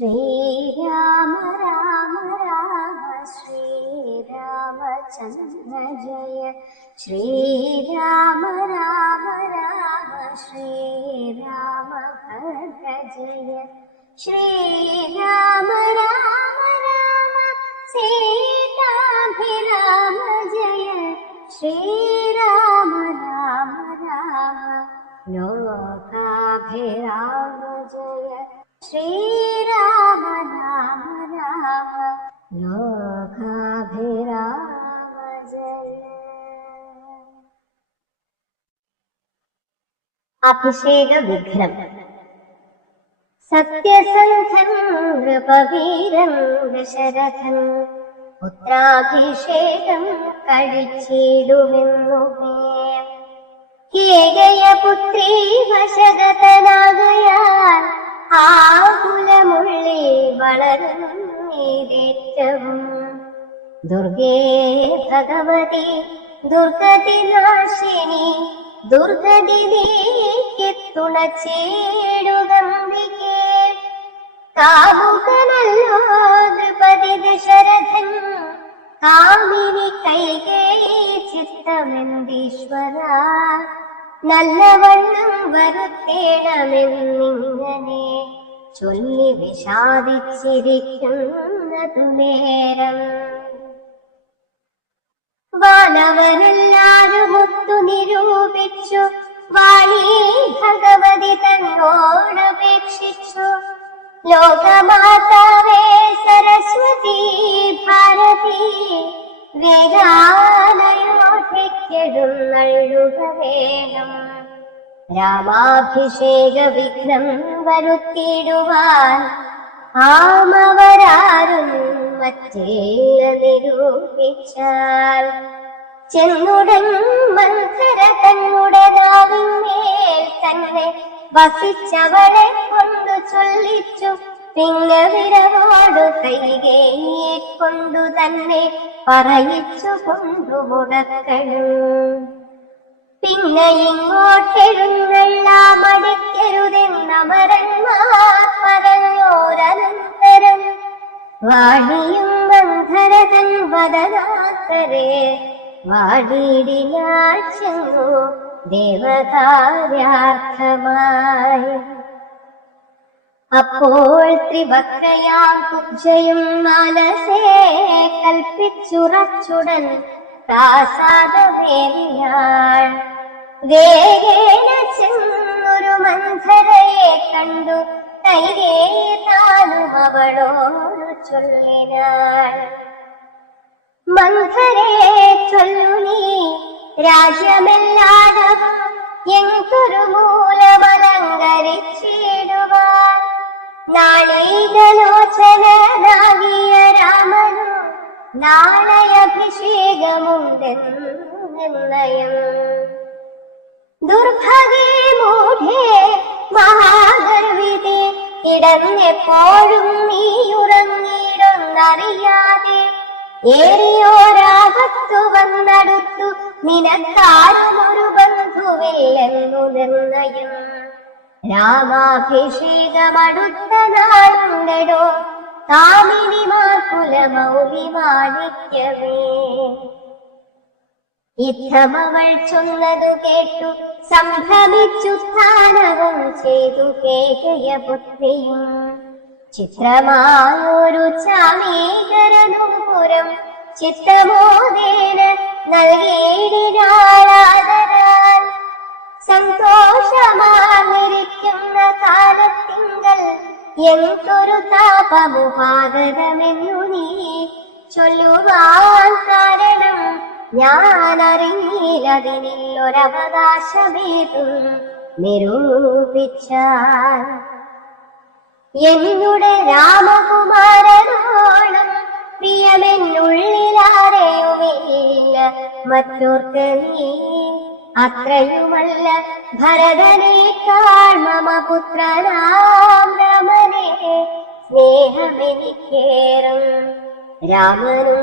ശ്രീരാമ രാമ രാമ ശ്രീരാമചന്ദ്ര ജയ ശ്രീരാമ രാമ രാമ ശ്രീരാമഭദ്ര ജയ ശ്രീരാമ രാമ രാമ സീതാഭിരാമ ജയ ശ്രീരാമ രാമ രാമ ലോകാഭിരാമ ജയ ശ്രീരാമ രാമ രാമ ലോകാഭിരാമ ജയ. അഭിഷേക വിഘ്നം. സത്യസന്ധൻ നൃപവീരൻ ദശരഥൻ പുത്രാഭിഷേകം കഴിച്ചിടുമെന്നുമേ കേകയപുത്രീ വശഗതനാകയാൽ ആകുലമുള്ളി വളരുന്നേറ്റവും ദുർഗേ ഭഗവതി ദുർഗതി നാശിനി ദുർഗതി നീക്കിത്തുണച്ചേടുകമ്പികേ കാമുകനല്ലോ നൃപതി ദശരഥൻ കാമിനി കൈകേയി ചിത്തമെന്തീശ്വര നല്ലവണ്ണം വരുത്തേണമെന്നിങ്ങനെ ചൊല്ലി വിഷാദിച്ചിരിക്കുന്നതു നേരം വാനവരെല്ലാരും ഒത്തു നിരൂപിച്ചു വാണി ഭഗവതി തന്നോടപേക്ഷിച്ചു ലോകമാതാവേ സരസ്വതി ഭാരതി വേഗാലയോധിക്കെഴുന്നള്ളുക വേണം രാമാഭിഷേക വിഘ്നം വരുത്തിയിടുവാൻ ആമവരാരും മറ്റേല നിരൂപിച്ചാൽ ചെന്നുടൻ മന്ധര തന്നുടെ നാവിന്മേൽ തന്നെ വസിച്ചവളെ കൊണ്ടു ചൊല്ലിച്ചു പിന്നെ വിരവോടു കൈകേയെ കൊണ്ടു തന്നെ പറയിച്ചു കൊണ്ടു മുടക്കളും പിന്നെ ഇങ്ങോട്ടെഴുന്നള്ളാം അടിക്കരുതെന്നമരന്മാർ പറഞ്ഞോരനന്തരം വാണിയും മന്ധരതൻ വദനാത്തരെ വാടിയിടിനാൾ ചെന്നു ദേവകാര്യാർത്ഥമായി അപ്പോൾ ത്രിവക്രയാം കുബ്ജയും മാനസേ കൽപ്പിച്ചുറച്ചുടൻ പ്രാസാദമേറിയാൾ വേഗേന ചെന്നൊരു മന്ധരയെ കണ്ടു കൈകേയി താനും അവളോട് ചൊല്ലിനാൾ മന്ധരേ ചൊല്ലു നീ രാജ്യമെല്ലാടും എന്തൊരു മൂലമലങ്കരിച്ചിടുവാൻ നാളീകലോചനാകിയ രാമനു നാളെയഭിഷേകമുണ്ടെന്നു നിർണയം ദുർഭഗേ മൂഢേ മഹാഗർവിതേ കിടന്നെപ്പോഴും നീ ഉറങ്ങിയിടുന്നറിയാതെ ഏറിയോരാപത്തു വന്നടുത്തു നിനക്കാരും ഒരു ബന്ധുവില്ലെന്നു നിർണയം രാമാഭിഷേകമടുത്ത നാളുണ്ടടോ കാമിനിമാകുല മൗലി മാണിക്യമേ. ഇത്തമവൾ ചൊന്നതു കേട്ടു സംഭ്രമിച്ചു സ്ഥാനവും ചെയ്തു കേകയപുത്രിയും ചിത്രമായൊരു ചാമീകരനുപുരം ചിത്തമോദേന നൽകിയിടാളാദരാൽ സന്തോഷമാർന്നിരിക്കുന്ന കാലത്തിങ്കൽ എന്തൊരു താപമുപാഗതമെന്നു നീ ചൊല്ലുവാൻ കാരണം ഞാൻ അറിഞ്ഞില്ലതിനില്ലൊരവകാശമേതും നിരൂപിച്ചാൽ എന്നുടെ രാമകുമാരനോളം പ്രിയമെന്നുള്ളിലാരെയുമില്ല മറ്റോർക്ക് നീ അത്രയുമല്ല ഭരതനേക്കാൾ മമ പുത്രനാം രാമനെ സ്നേഹമെനിക്കേറും രാമനും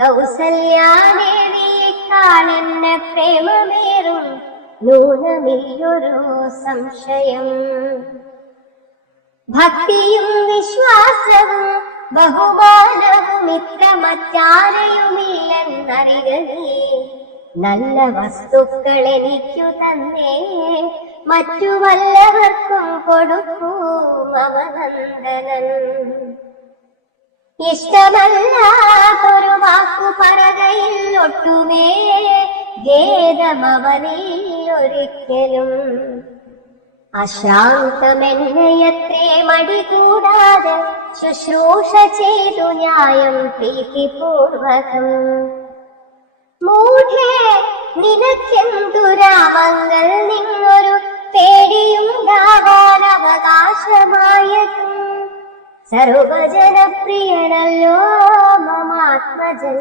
കൗസല്യാദേവിയേക്കാൾ എന്നെ പ്രേമമേറും നൂനമില്ലൊരു സംശയം. ഭക്തിയും വിശ്വാസവും വിശ്വാസവും ബഹുമാനവും ഇത്ര മറ്റാരെയുമില്ലെന്നറിക നീ. നല്ല വസ്തുക്കൾ എനിക്കു തന്നേ മറ്റു വല്ലവർക്കും കൊടുക്കൂ മമനന്ദനൻ. ഇഷ്ടമല്ലാത്തൊരു വാക്കു പറകയിൽ ഒട്ടുമേ ഖേദമവനിൽ ഒരിക്കലും. അശാന്തമെന്നയത്രേ മടി കൂടാതെ ശുശ്രൂഷ ചെയ്തു ന്യായം പ്രീതിപൂർവകം. മൂഢേ നിനക്കെന്തു രാമങ്ങൾ നിന്നൊരു പേടിയുണ്ടാകാൻ അവകാശമായതും. സർവജനപ്രിയനല്ലോ മമാത്മജൻ,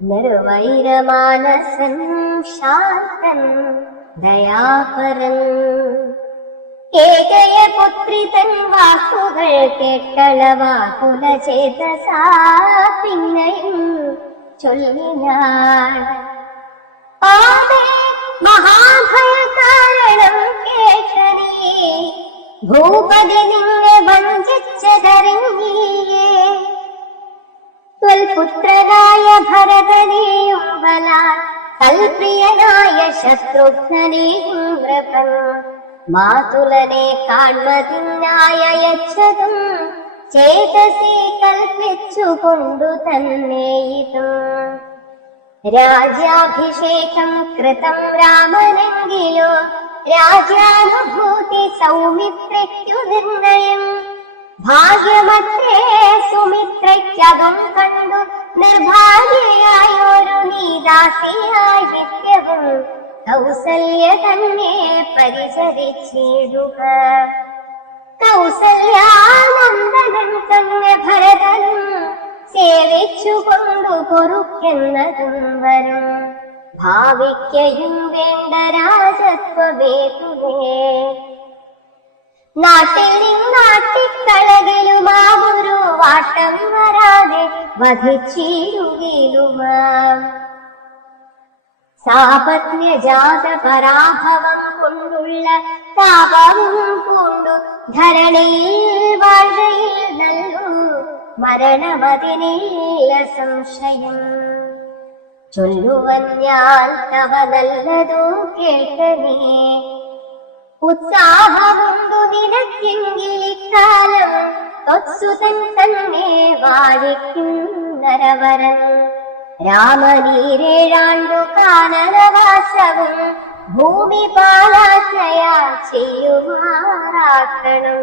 നിർവൈരമാനസൻ ശാന്തൻ ദയാപരൻ. ഏകയ പുത്രി തൻ വാക്കുകൾ കേട്ടളവാകുല ചേതസാ പിന്നെയും ചൊല്ലിനാൾ. ആമേ മഹാഭയ കാരണം കേട്ടനീ, ഭൂപതി നിന്നെ വഞ്ചിച്ചതറിഞ്ഞീയേ. പുത്രനായ ഭരതനെയും ബലാൽ കൽപ്രിയനായ ശത്രുഘ്നനെയും നൃപൻ മാതുലനെ കാൺമതിനായച്ചതും ചേതസി കൽപ്പിച്ചുകൊണ്ടു തന്നെ ഇതും. രാജ്യാഭിഷേകം കൃതം രാമനെങ്കിലോ രാജ്യാനുഭൂതി സൗമിത്രയ്ക്കു നിർണയം. ഭാഗ്യമത്രേ സുമിത്രയ്ക്കതും കണ്ടു നിർഭാഗ്യയായൊരു നീദാസിയായി നിത്യവും കൗസല്യ തന്നെ പരിചരിച്ചിടുക. കൗസല്യാനന്ദനൻ തന്നെ ഭരതൻ സേവിച്ചുകൊണ്ടു പൊറുക്കെന്നതും വരും. ഭാവിക്കയും വേണ്ട രാജത്വമേതുവേ. നാട്ടിൽ നിന്നാട്ടിക്കളകിലുമാവൊരു വാട്ടം വരാതെ വധിച്ചിടുകിലുമാം. സാപത്ന്യജാത പരാഭവം കൊണ്ടുള്ള താപവും പൂണ്ടു ധരണിയിൽ വാഴയിൽ നല്ലു മരണമതിനില്ല സംശയം. ചൊല്ലുവൻ ഞാൻ തവ നല്ലതോ കേൾക്കണേ. ഉത്സാഹമുണ്ടു നിനക്കെങ്കിലിക്കാലം ത്വത്സുതൻ തന്നെ വാഴിക്കും നരവരൻ. രാമനീരേഴാണ്ടു കാനനവാസവും ഭൂമി പാലാജ്ഞയാ ചെയ്യുമാറാക്കണം.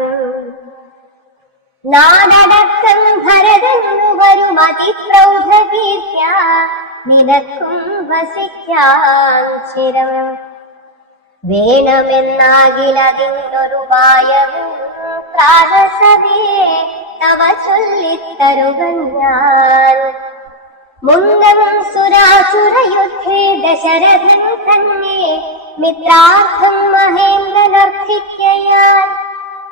നാടടക്കം ഭരതന്നു വരും അതിപ്രൗഢകീർത്തിയ നിനക്കും വസിക്കാൻ ചിരം. വേണമെന്നാകിലതിനൊരുപായവും പ്രാണസതേ തവ ചൊല്ലിത്തരുവൻ ഞാൻ. മുന്നം സുരാസുരയുദ്ധേ ദശരഥൻ തന്നെ മിത്രാർത്ഥം മഹേന്ദ്രനർത്ഥിക്കയാൽ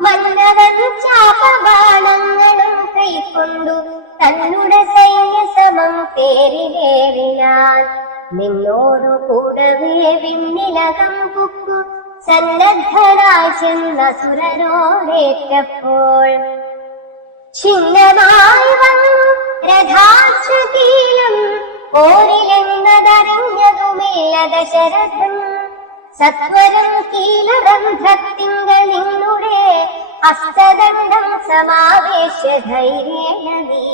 മന്നവൻ ചാപബാണങ്ങളും കൈക്കൊണ്ടു തന്നുടെ സൈന്യസമം തേരിലേറിനാൻ. നിന്നോടു കൂടവേ വിണ്ണിലകം പുക്കു സന്നദ്ധരായി ചെന്ന സുരരോടേറ്റപ്പോൾ ഛിന്നമായി വന്നു രഥാശ്രുതിയിലും പോരിലെന്നതറിഞ്ഞതുമില്ല ദശരഥൻ. സത്വരം കീലരന്ധ്രത്തിങ്കൽ നിന്നുടെ ഹസ്തദണ്ഡം സമാവേശ്യ ധൈര്യേണ നീ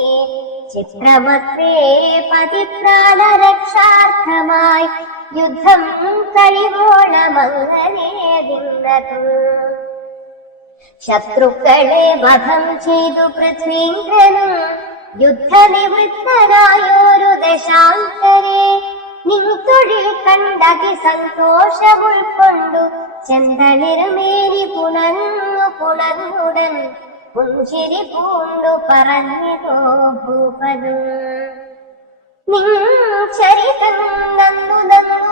ചിത്രമത്രേ പതിപ്രാണരക്ഷാർത്ഥമായി യുദ്ധം കഴിവോളമങ്ങനെ നിന്നതും. ശത്രുക്കളെ വധം ചെയ്തു പൃഥ്വീന്ദ്രനും യുദ്ധനിവൃത്തനായൊരു ദശാന്തരെ നിൻ തൊഴിൽ കണ്ടതി സന്തോഷമുൾക്കൊണ്ടു ചെന്തളിർമേരി പുണർന്നുടൻ പുഞ്ചിരി പൂണ്ടു പറഞ്ഞതോ ഭൂപനും. നിൻ ചരിതം നന്നു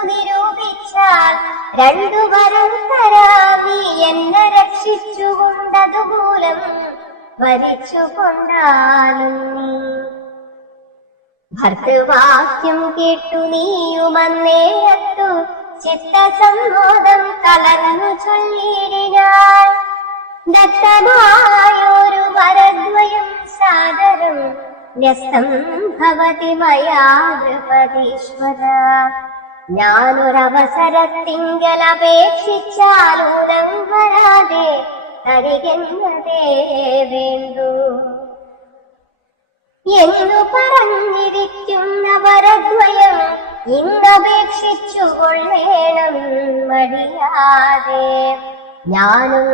നിരൂപിച്ചാൽ രണ്ടു വരം തരാം നീ എന്നെ രക്ഷിച്ചുകൊണ്ടതുമൂലം വരിച്ചുകൊണ്ടാലും നീ. ഭർത്തൃവാക്യം കേട്ടു നീയുമന്നേയത്തു ചിത്തസമ്മോദം കലർന്നു ചൊല്ലിയിടിനാൾ. ദത്തമായൊരു വരദ്വയം ന്യസ്തം ഭവതി മയാ നൃപതീശ്വര. ഞാനൊരവസരത്തിങ്കൽ അപേക്ഷിച്ചാലൂരം വരാതെ തരികെന്നതേ വേണ്ടു എന്നു പറഞ്ഞിരിക്കുന്നവരദ്വയം ഇന്നപേക്ഷിച്ചു കൊള്ളേണം മടിയാതെ. ഞാനും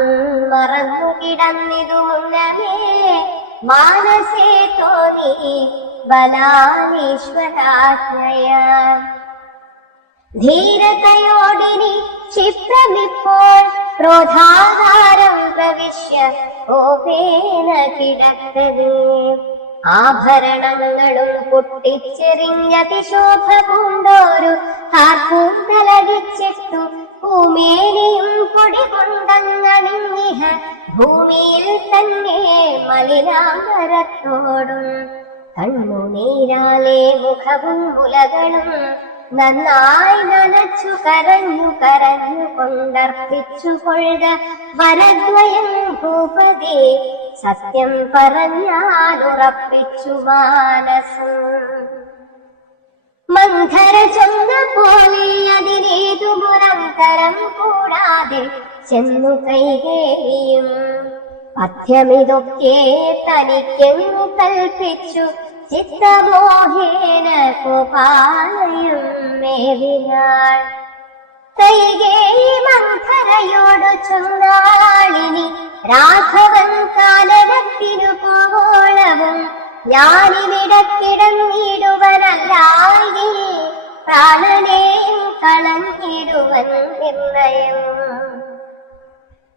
മറന്നു കിടന്നിതു മുന്നമേ മാനസേ തോന്നി ബലാനീശ്വരാജ്ഞയാൽ. ധീരതയോടിനി ക്ഷിപ്രമിപ്പോൾ ക്രോധാകാരം പ്രവിശ്യ കോപേന കിടക്കവേ. ആഭരണങ്ങളും പൊട്ടിച്ചെറിഞ്ഞതിശോഭ പൂണ്ടോരു കാർക്കൂന്തലടിച്ചിട്ടു ഭൂമേനിയും പൊടി കൊണ്ടങ്ങണിഞ്ഞിഹ ഭൂമിയിൽ തന്നെ മലിനാംബരത്തോടും. കണ്ണുനീരാലെ മുഖവും മുലകളും നന്നായി നനച്ചു കരഞ്ഞു കരഞ്ഞു കൊണ്ടർപ്പിച്ചു കൊള്ളുക വരദ്വയം ഭൂപതി. സത്യം പറഞ്ഞാലുറപ്പിച്ചു മാനസം. മന്ധര ചൊന്ന പോലെ അതിനേതു മുരന്തരം കൂടാതെ ചെന്നു കൈകേയും. പഥ്യമിതൊക്കെ തനിക്കെന്നു കൽപ്പിച്ചു ചിത്തമോഹേന കോപാലയും മേവിനാൾ. കൈകേയി മന്ധരയോടു ചൊന്നാളിനി രാഘവൻ കാലടത്തിനു പോവോളവും ഞാനിവിടക്കിടന്നിടുവനല്ലായി പ്രാണനെയും കളഞ്ഞിടുവൻ നിർണയം.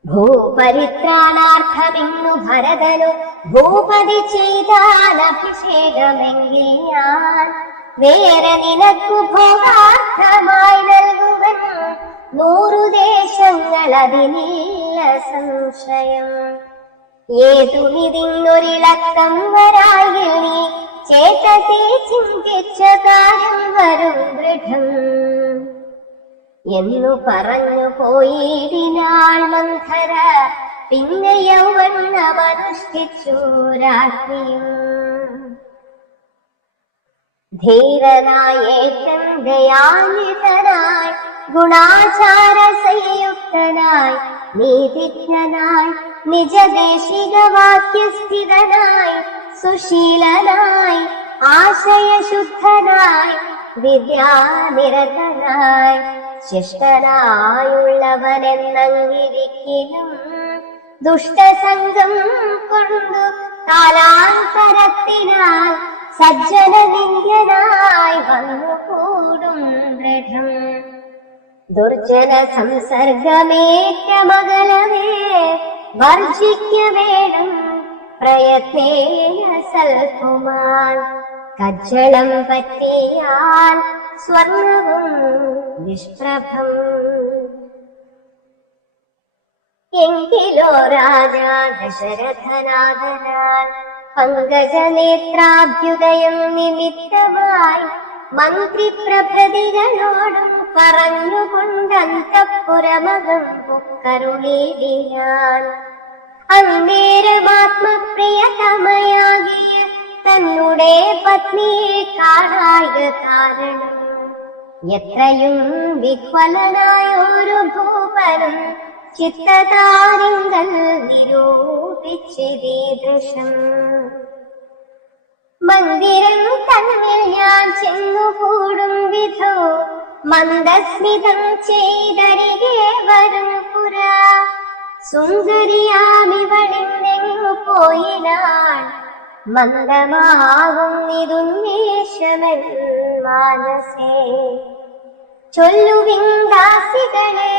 ഭൂപരിത്രാണാർത്ഥമിന്നു ഭരതനു ഭൂപതി ചെയ്താൽ അഭിഷേകമെങ്കിൽ ഞാൻ വേറെ നിനക്കു ഭോഗാർത്ഥമായി നൽകുവൻ 100 ദേശങ്ങൾ അതിനില്ല സംശയം. ഏതുമിതിന്നൊരിളക്കം വരായിൽ നീ ചേതസി ചിന്തിച്ച കാര്യം വരും ദൃഢം എന്നു പറഞ്ഞു പോയിടിനാൾ മന്ധര. പിന്നെ യൗവനമനുഷ്ഠിച്ചു രാത്രിയും. ധീരനായി ദയാനിതനായി ഗുണാചാര സംയുക്തനായി നീതിജ്ഞനായി നിജദേശികവാക്യസ്ഥിതനായി സുശീലനായി ആശയശുദ്ധനായി വിദ്യാനിരതനായി ശിഷ്ടനായുള്ളവനെന്നങ്ങിരിക്കലും ദുഷ്ടസംഗം കൊണ്ടു കാലാന്തരത്തിനാൽ സജ്ജനനിന്ദ്യനായി വന്നുകൂടും ദൃഢം. ദുർജന സംസർഗമേറ്റമകലമേ വർജിക്ക വേണം പ്രയത്നേന സൽകുമാൻ. കജ്ജളം പറ്റിയാൽ സ്വർണവും നിഷ്പ്രഭം. എങ്കിലോ രാജാ ദശരഥനാഥനാൽ പങ്കജനേത്രാഭ്യുദയം നിമിത്തമായി മന്ത്രിപ്രഭൃതികളോടും പറഞ്ഞുകൊണ്ടന്തഃപുരമകം പുക്കരുളീടിനാൻ. അന്നേരമാത്മപ്രിയതമയാകിയ തന്നുടെ പത്നിയെ കാണായ കാരണം എത്രയും വിഹ്വലനായൊരു ഭൂപനും ചിത്തതാരിങ്കൽ നിരൂപിച്ചിരീദൃശം. മന്ദിരം തന്നിൽ ഞാൻ ചെന്നുകൂടും വിധോ മന്ദസ്മിതം ചെയ്തരികെ വരും പുരാ. സുന്ദരിയാമിവളിന്നെങ്ങു പോയിനാൾ മന്ദമാകും നിരുന്മേഷമൻ മാനസേ. ചൊല്ലുവിൻ ദാസികളെ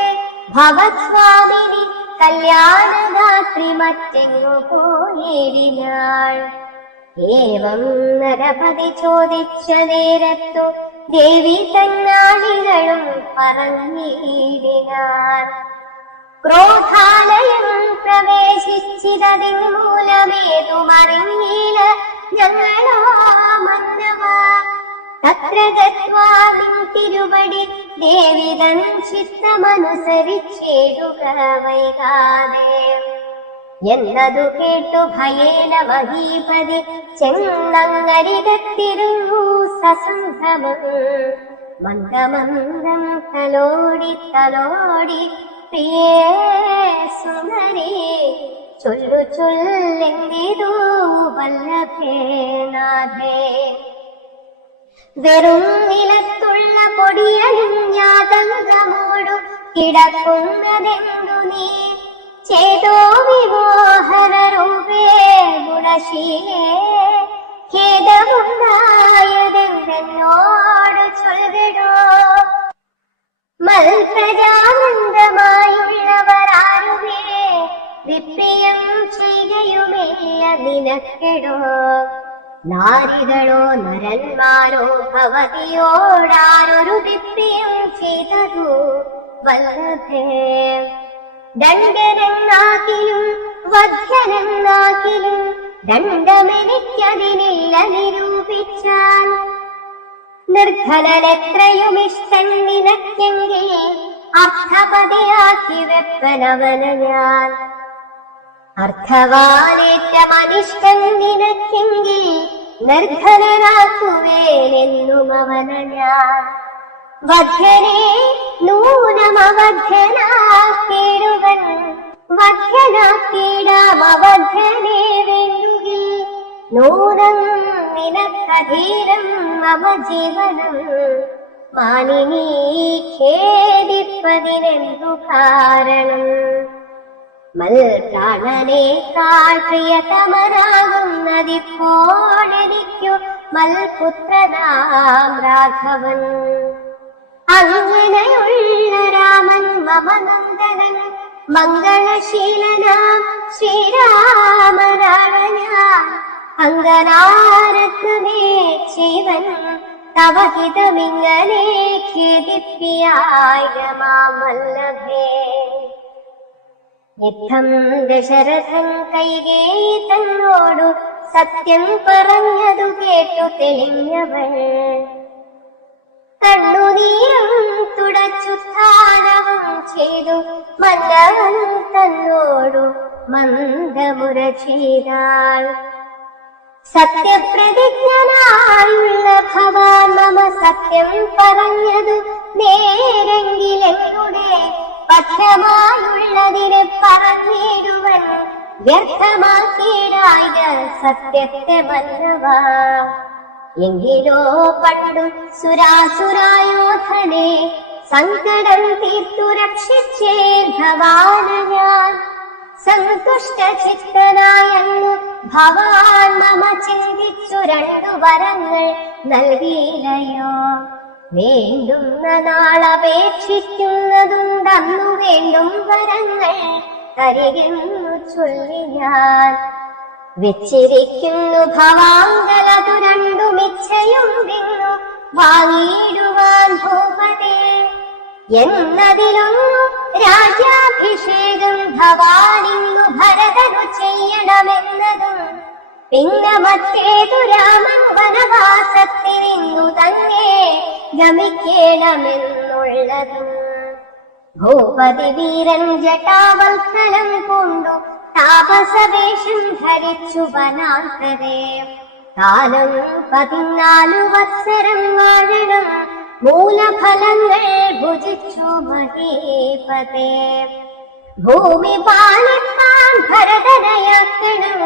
ഭവസ്വാമിനി കല്യാണദാത്രി മറ്റെങ്ങു പോയിടിനാൾ. ഏവം നരപതി ചോദിച്ച നേരത്തു ദേവി തന്നാളികളും പറഞ്ഞിടിനാർ. ക്രോധാലയം പ്രവേശിച്ചിതതിൻ മൂലമേതുമറിഞ്ഞീല ഞങ്ങളോ മന്നവ. തത്ര ഗത്വാ നിൻ തിരുവടി ദേവി തൻ ചിത്തമനുസരിച്ചേടുക വൈകാതെ. എന്നതു കേട്ടു ഭയേന മഹീപതി ചെന്നങ്ങരികത്തിരുന്നു സസംഭ്രമം. മന്ദമന്ദം തലോടി തലോടി പ്രിയേ സുന്ദരി ചൊല്ലു ചൊല്ലെങ്കിതോ വല്ലഭേ നാഥേ. വെറും നിലത്തുള്ള പൊടിയണിഞ്ഞാതങ്കമോടു കിടക്കുന്നതെന്തു നീ ചേതോ വിമോഹനരൂപേ ഗുണശീലേ. ഖേദമുണ്ടായതെന്നോട് ചൊൽകടോ. മൽപ്രജാനന്ദമായുള്ളവരാരുമേ വിപ്രിയം ചെയ്യുകയുമില്ല നിനക്കെടോ. നാരികളോ നരന്മാരോ ഭവതിയോടാരൊരു വിപ്രിയം ചെയ്തതു വല്ലഭേ. ദണ്ഡനെന്നാക്കിലും വധ്യനെന്നാക്കിലും ദണ്ഡമെനിക്കതിനില്ല നിരൂപിച്ചാൽ. നിർധനനെത്രയുമിഷ്ടൻ നിനക്കെങ്കിൽ അർത്ഥപതിയാക്കി വെപ്പനവന ഞാൻ. അർത്ഥവാനേറ്റമനിഷ്ടൻ നിനക്കെങ്കിൽ നിർധനനാക്കുവേനെന്നും അവന ഞാൻ. വധ്യനെ നൂനമവധ്യനാക്കിടുവൻ വധ്യനാക്കിടാമവധ്യനെ വേണ്ടുകിൽ നൂനം നിനക്കധീരം മമ ജീവനം. മാനിനീ ഖേദിപ്പതിനെന്തു കാരണം. മൽപ്രാണനേക്കാൾ പ്രിയതമനാകുന്നതിപ്പോഴെനിക്കു മൽപുത്രനാം രാഘവൻ. അങ്ങനെയുള്ള രാമൻ മമ നന്ദനൻ മംഗളശീലനാം ശ്രീരാമനാണ് ഞാൻ. അങ്കനാരത്നമേ ജീവൻ തവ ഹിതമിങ്ങനെ ഖേദിപ്പിയായ മാമല്ലഭേ. യുദ്ധം ദശരഥൻ കൈകേയി തന്നോടു സത്യം പറഞ്ഞതു കേട്ടു തെളിഞ്ഞവൾ. കണ്ണുനീരും തുടച്ചുത്ഥാനവും ചെയ്തു മന്നവൻ തന്നോടു മന്ദമുര ചെയ്താൾ. സത്യപ്രതിജ്ഞനായുള്ള ഭവാൻ മമ സത്യം പറഞ്ഞതു നേരെങ്കിലെങ്ങളുടെ പഥ്യമായുള്ളതിനെ പറഞ്ഞിടുവൻ വ്യർത്ഥമാക്കിയിടായ സത്യത്തെ മന്നവാ. എങ്കിലോ പണ്ടു സുരാസുരായോധനെ സങ്കടം തീർത്തു രക്ഷിച്ചേ ഭവാന ഞാൻ. സന്തുഷ്ട ചിത്തനായെന്നു ഭവാൻ മമ ചിന്തിച്ചു രണ്ടു വരങ്ങൾ നൽകിയില്ലയോ. വേണ്ടുന്ന നാളപേക്ഷിക്കുന്നതുണ്ടന്നു വേണ്ടും വരങ്ങൾ തരികെന്നു ചൊല്ലി ഞാൻ. വെച്ചിരിക്കുന്നു ഭവാങ്കലതു രണ്ടുമിച്ഛയുണ്ടിന്നു വാങ്ങിയിടുവാൻ ഭൂപതേ. എന്നതിലൊന്നു രാജ്യാഭിഷേകം ഭവാനിന്നു ഭരതനു ചെയ്യണമെന്നതും പിന്നെ മറ്റേതു രാമൻ വനവാസത്തിനിന്നു തന്നെ ഗമിക്കണമെന്നുള്ളതും. ഭൂപതി വീരൻ ജടാവത്സലം കൊണ്ടു താപസവേഷം ധരിച്ചു വനാന്തരേ. കാലം 14 വത്സരം വാഴണം മൂലഫലങ്ങൾ ഭുജിച്ചു മഹീപതേ. ഭൂമി പാലിപ്പാൻ ഭരതനയാക്കണം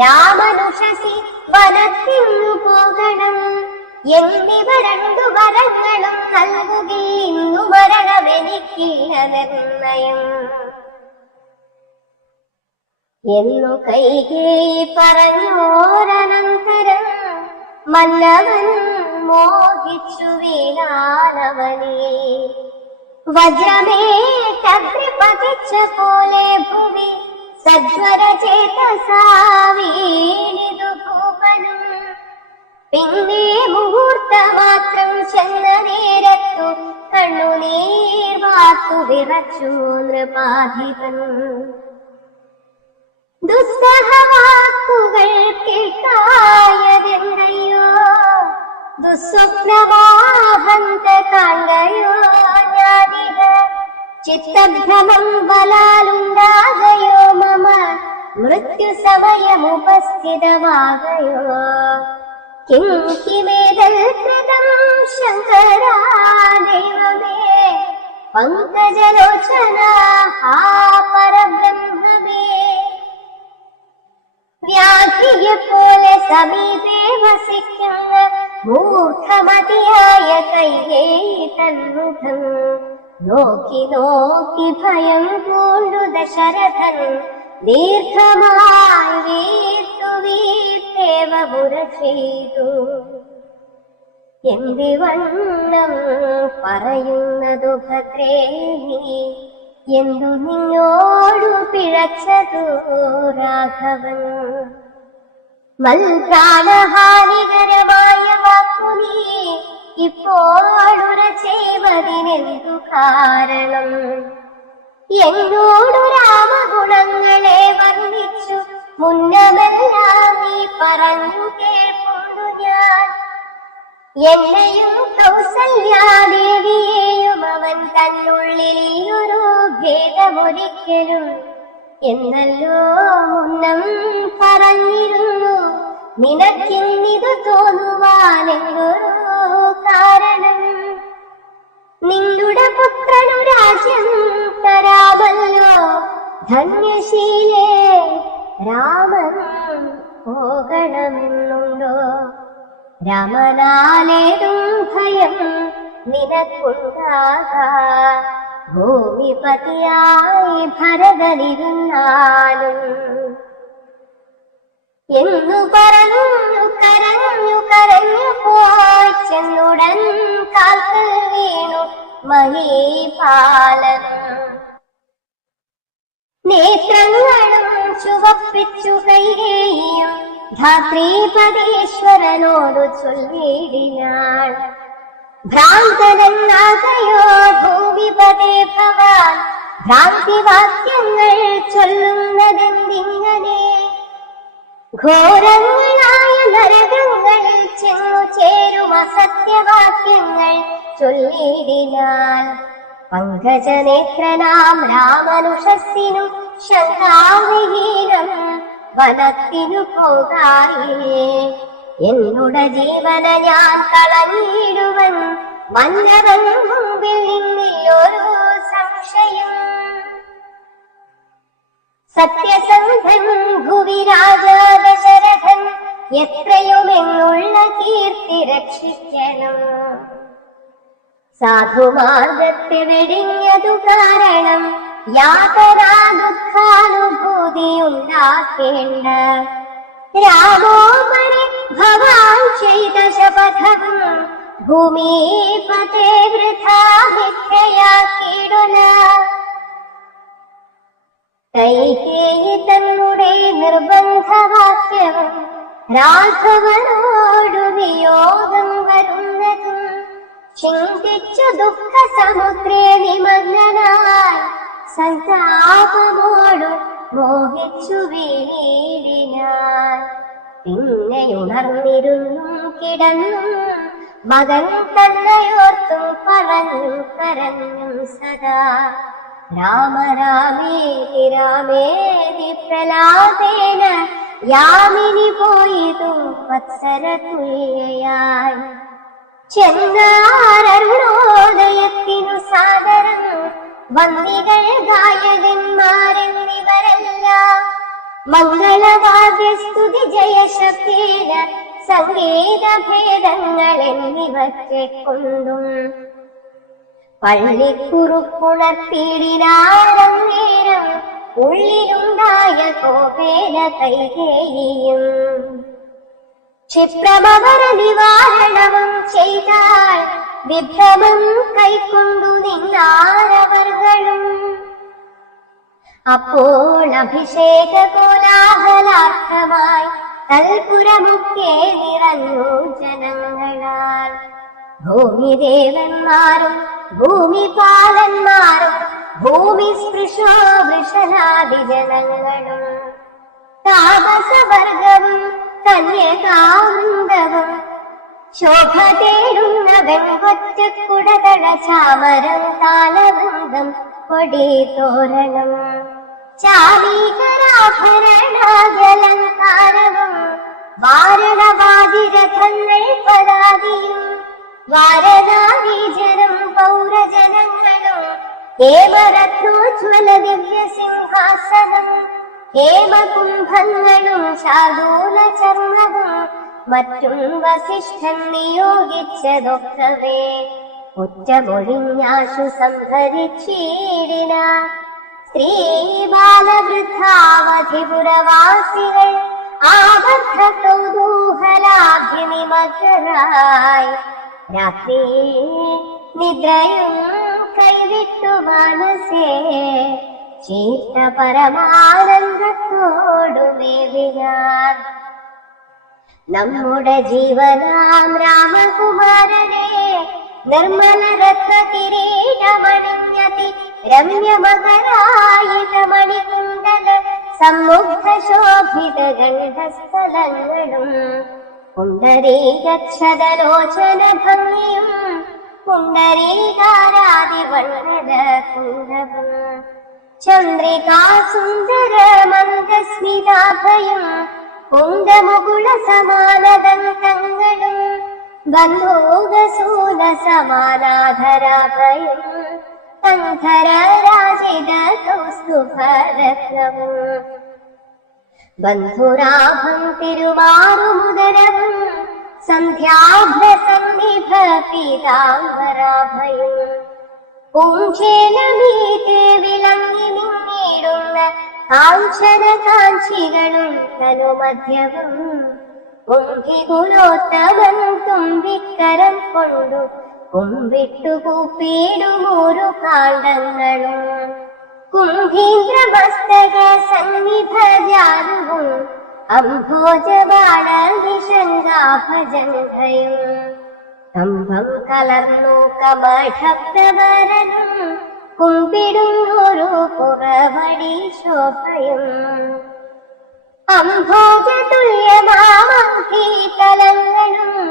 രാമനുഷസി വനത്തിന്നു പോകണം. എന്നിവ രണ്ടു വരങ്ങളും നൽകുകിൽ ഇന്നു മരണമെനിക്കില്ല നിർണയം എന്നു കൈകേയി പറഞ്ഞോരനന്തരം മന്നവൻ മോഹിച്ചു വീണാനവനെ. വജ്രമേറ്റഗ്രി പതിച്ച പോലെ ഭൂമി സജ്വര ചേതസാ വീണിതു ഭൂപനും. പിന്നെ മുഹൂർത്തമാത്രം ചെന്ന നേരത്തു കണ്ണുനീർ വാർത്തു വിറച്ചു നൃപാധിപൻ. ദുസ്സഹവാക്കുകൾ കേൾക്കായതെന്തയോ ദുസ്വപ്നമാഹന്ത കാണ്ടയോ ഞാനിത്. ചിത്തഭ്രമം ബലാലുണ്ടാകയോ മമ മൃത്യു സമയമുപസ്ഥിതമാകയോ കിം കിമേതൽ കൃതം ശങ്കരാ ദൈവമേ പങ്കജലോചന ഹാ പരബ്രഹ്മമേ വ്യാധിയെ പോലെ സമീപേ വസിക്കുന്ന മൂർഖമതിയായ കൈകേയി തന്മുഖം നോക്കി നോക്കി ഭയം പൂണ്ടു ദശരഥൻ ദീർഘമായി വീർത്തു വീർത്തേവപുര ചെയ്തു. എന്തിവണ്ണം പറയുന്നതു ഭദ്രേ നീ എന്തു നിന്നോടു പിഴച്ചതു രാഘവൻ മൽപ്രാണഹാനികരമായ വാക്കു നീ ഇപ്പോഴുര ചെയ്വതിനെന്തു കാരണം എന്നോടു രാമഗുണങ്ങളെ വർണ്ണിച്ചു മുന്നമെല്ലാം നീ പറഞ്ഞു കേൾക്കുന്നു ഞാൻ എന്നെയും കൗസല്യാദേവിയെയും അവൻ തന്നുള്ളിൽ ഒരു ഭേദമൊരിക്കലും എന്നല്ലോ മുന്നം പറഞ്ഞിരുന്നു നിനക്കിന്നിതു തോന്നുവാനെന്നൊരു കാരണം നിന്നുടെ പുത്രനു രാജ്യം തരാമല്ലോ ധന്യശീലേ രാമൻ പോകണമെന്നുണ്ടോ രാമനാലേതും ഭയം നിനക്കുണ്ടാകാ ഭൂമിപതിയായി ഭരതനിരുന്നാലും എന്നു പറഞ്ഞു കരഞ്ഞു കരഞ്ഞു പോയി ചെന്നുടൻ കാൽക്കൽ വീണു മഹീപാലൻ നേത്രങ്ങളും ചുവപ്പിച്ചു കൈകേയും ധാത്രീപതീശ്വരനോടു ചൊല്ലിടിനാൾ ഭ്രാന്തനെന്നാകയോ ഭൂമിപതേ ഭവാൻ ഭ്രാന്തിവാക്യങ്ങൾ ചൊല്ലുന്നതെന്തിങ്ങനെ ഘോരങ്ങളായ നരകങ്ങളിൽ ചെന്നു ചേരും അസത്യവാക്യങ്ങൾ ചൊല്ലിടിനാൽ പങ്കജനേത്രനാം രാമനുഷസ്സിനു ശങ്കാവിഹീനം വനത്തിനു പോകാറില്ലേ എന്നുടെ ജീവന ഞാൻ കളഞ്ഞിടുവൻ മന്നവൻ മുമ്പിൽ നിന്നില്ലൊരു സംശയം സത്യസന്ധൻ ഭുവിരാജാ ദശരഥൻ എത്രയുമെന്നുള്ള കീർത്തി രക്ഷിക്കണം സാധുമാർഗത്തെ വെടിഞ്ഞതു കാരണം യാതനാ ദുഃഖാനുഭൂതി ഉണ്ടാക്കേണ്ട രാമോപരി ഭവാൻ ചെയ്ത ശപഥം ഭൂമിപതേ വൃഥാ മിഥ്യയാക്കിയിടുന്ന കൈകേയി തന്നുടെ നിർബന്ധവാക്യം രാഘവനോടു വിയോഗം വരുന്നതും ചിന്തിച്ചു ദുഃഖ സമുദ്രേ നിമഗ്നനായി സന്താപമോടു മോഹിച്ചു വീണിടിനാൻ പിന്നെയുണർന്നിരുന്നും കിടന്നും മകൻ തന്നയോർത്തും പറഞ്ഞും കരഞ്ഞും സദാ രാമ രാമേതി രാമേതി പ്രലാപേന യാമിനി പോയിതു വത്സരതുല്യയായി ചെന്നാരരുണോദയത്തിനു സാദരം വന്ദികൾ ഗായകന്മാരെന്നിവരെല്ലാം മംഗളവാദ്യസ്തുതി ജയശബ്ദേന സംഗീതഭേദങ്ങൾ എന്നിവയ്ക്കെ കൊണ്ടും പള്ളിക്കുറുപ്പുണർത്തിയിടിനാരം നേരം ഉള്ളിലുണ്ടായ കോപേന കൈകേയിയും ക്ഷിപ്രമവര നിവാരണവും ചെയ്താൽ വിഭ്രമം കൈക്കൊണ്ടു നിന്നാരവർകളും അപ്പോൾ അഭിഷേക കോലാഹലാർത്ഥമായി തൽപുരമൊക്കെ നിറഞ്ഞു ജനങ്ങളാൽ ഭൂമിദേവന്മാരും ഭൂമിപാലന്മാരും ഭൂമി സ്പൃശോ വൃഷനാദി ജനങ്ങളും താപസവർഗവും കന്യകാവൃന്ദവും ശോഭ തേടുന്ന വെൺകൊറ്റക്കുടതള ചാമരം താലവൃന്ദം കൊടി തോരണം ചാലീകരാഭരണാദ്യലങ്കാരവും വാരണവാദിരഥങ്ങൾ പതാകിയും വാരണാരീജനം പൗരജനങ്ങളും ഹേമരത്നോജ്വല ദിവ്യ സിംഹാസനം ഹേമകുംഭങ്ങളും ശാർദൂല ചർമ്മവും മറ്റും വസിഷ്ഠൻ നിയോഗിച്ചതൊക്കവേ ഒറ്റമൊഴിഞ്ഞാശു സംഭരിച്ചിടിന. സ്ത്രീ ബാലവൃദ്ധാവധിപുരവാസികൾ ആബദ്ധ കൗതൂഹലാഭ്യനിമഗ്നരായി രാത്രി നിദ്രയും കൈവിട്ടു മനസ്സേ ചീത്ത പരമാനന്ദത്തോടുമേവിനാൻ. നമ്മുടെ ജീവനാം രാമകുമാരനെ നിർമ്മല രത്ന കിരീടമണിഞ്ഞതി രമ്യമകരായിതമണികുണ്ടല സമ്മുഗ്ധ ശോഭിത ഗണ്ഡസ്ഥലങ്ങളും പുണ്ടരീകച്ഛദലോചന ഭംഗിയും പുണ്ടരീകാരാദിവണ്ണന കുണ്ടവും ചന്ദ്രികാ സുന്ദര മന്ദസ്മിതാഭയും കുണ്ടമുകുള സമാനദന്തങ്ങളും ബന്ധൂകസൂല സമാനാധരാഭയും കന്ധര രാജിത കൗസ്തുഭരത്നവും ബന്ധുരാഭം തിരുമാറുമുദരവും സന്ധ്യാഭ്രസന്നിഭ പീതാംബരാഭയും പൂഞ്ചേലമീതെ വിളങ്ങി നിന്നിടുന്ന കാഞ്ചന കാഞ്ചികളും തനുമധ്യവും കുംഭികുലോത്തമൻ തുമ്പിക്കരം കൊണ്ടു കുമ്പിട്ടു കൂപ്പിടുമൂരു കാണ്ഡങ്ങളും കുംഭീന്ദ്രമസ്തക സന്നിഭജാരുവും അംഭോജബാണവിശങ്കാഭജംഘയും കമ്പം കലർന്നു കമഠപ്രവരനും കുമ്പിടുന്നൊരു പുറവടി ശോഭയും അംഭോജതുല്യമാമീതലങ്ങളും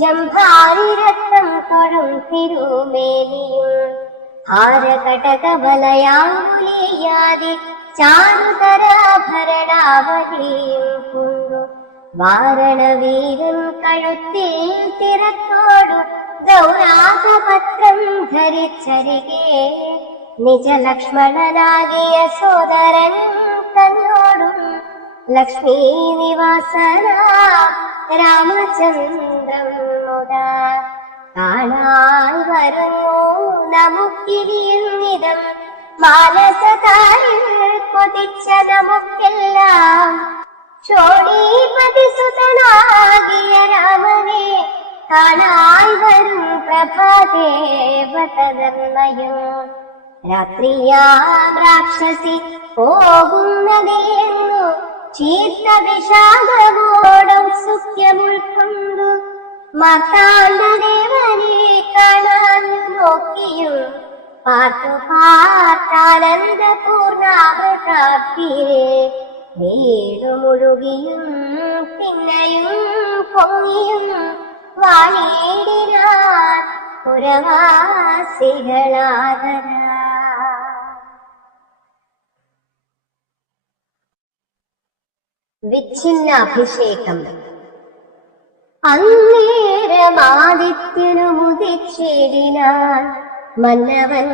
ജംഭാരിരത്നം തൊഴും തിരുമേനിയും ഹാരകടകവലയാംബുലിയാദി ചാരുതരാഭരണാവലിയും കൊണ്ടു വാരണവീരൻ കഴുത്തിൽ തിരത്തോടു ഗൗരാതപത്രം ധരിച്ചരികെ നിജലക്ഷ്മണനാകിയ സോദരൻ തന്നോടും ലക്ഷ്മീ നിവാസന രാമചന്ദ്രം മുതാ കാണാൻ വരുന്നു നമുക്കിരിയുന്നിതം മാനസതാരിൽ കൊതിച്ച നമുക്കെല്ലാം ഷോഡീപതിസുതനാകിയ രാമനെ കാണാൻ വരും പ്രഭാദേവതന്മയോ രാത്രിയാം രാക്ഷസി പോകുന്നതെന്നു ചീത്ത വിഷാദമോടും സുഖ്യമുൾക്കൊണ്ടു മാർത്താണ്ഡദേവനെ കാണാൻ നോക്കിയും പാർത്തു പാർത്താനന്ദപൂർണാപ്രാപ്തിയെ വീടുമുഴുകിയും പിന്നെയും പൊങ്ങിയും വാണിയിടിനാർ പുരവാസികളാദരാ. വിച്ഛിന്നാഭിഷേകം. അന്നേരമാദിത്യനു മുദിച്ചിടിനാൻ മന്നവൻ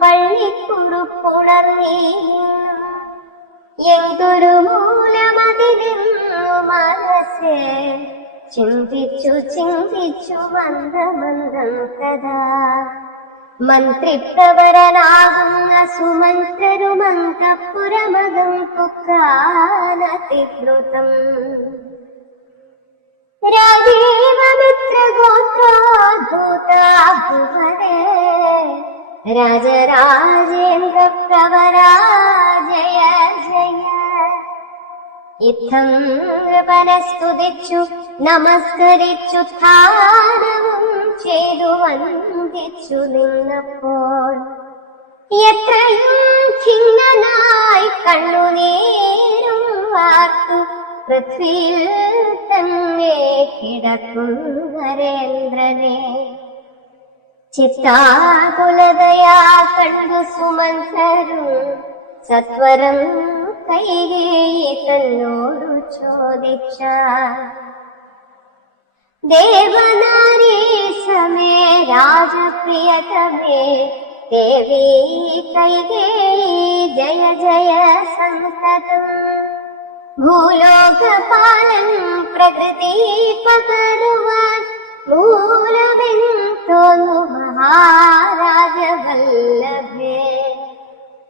പള്ളിക്കുറുപ്പുണർന്നീ എന്തൊരു മൂലമതിലിന്നു മനസ്സേ ചിന്തിച്ചു ചിന്തിച്ചു മന്ദമന്ദം കഥാ മന്ത്രിപ്രവരനാകുന്ന സുമന്ത്രരുമന്തപുരമകം പുക്കാനതിദ്രുതം രാജീവമിത്രഗോത്രോദ്ഭൂതാഭുവനേ രാജരാജേന്ദ്ര പ്രവരാ ജയ ജയ. ഇത്തം നൃപനസ്തുതിച്ചു നമസ്കരിച്ചു ധാനവും ചെയ്തു വന്ദിച്ചു നിന്നപ്പോൾ എത്രയും ഖിന്നനായി കണ്ണുനീരും വാർത്തു പൃഥ്വിയിൽ തന്നെ കിടക്കും നരേന്ദ്രനെ ചിത്താകുലതയാ കണ്ടു സുമന്ത്രരും സത്വരം കൈകേയി തന്നോടു ചോദിച്ച ദേവനാരീ സമേ രാജപ്രിയതമേ ദേവി കൈകേയി ജയ ജയ സന്തതം ഭൂലോകപാലൻ പ്രകൃതി പകരുവാൻ മൂലമെന്തോന്നു മഹാരാജവല്ലഭേ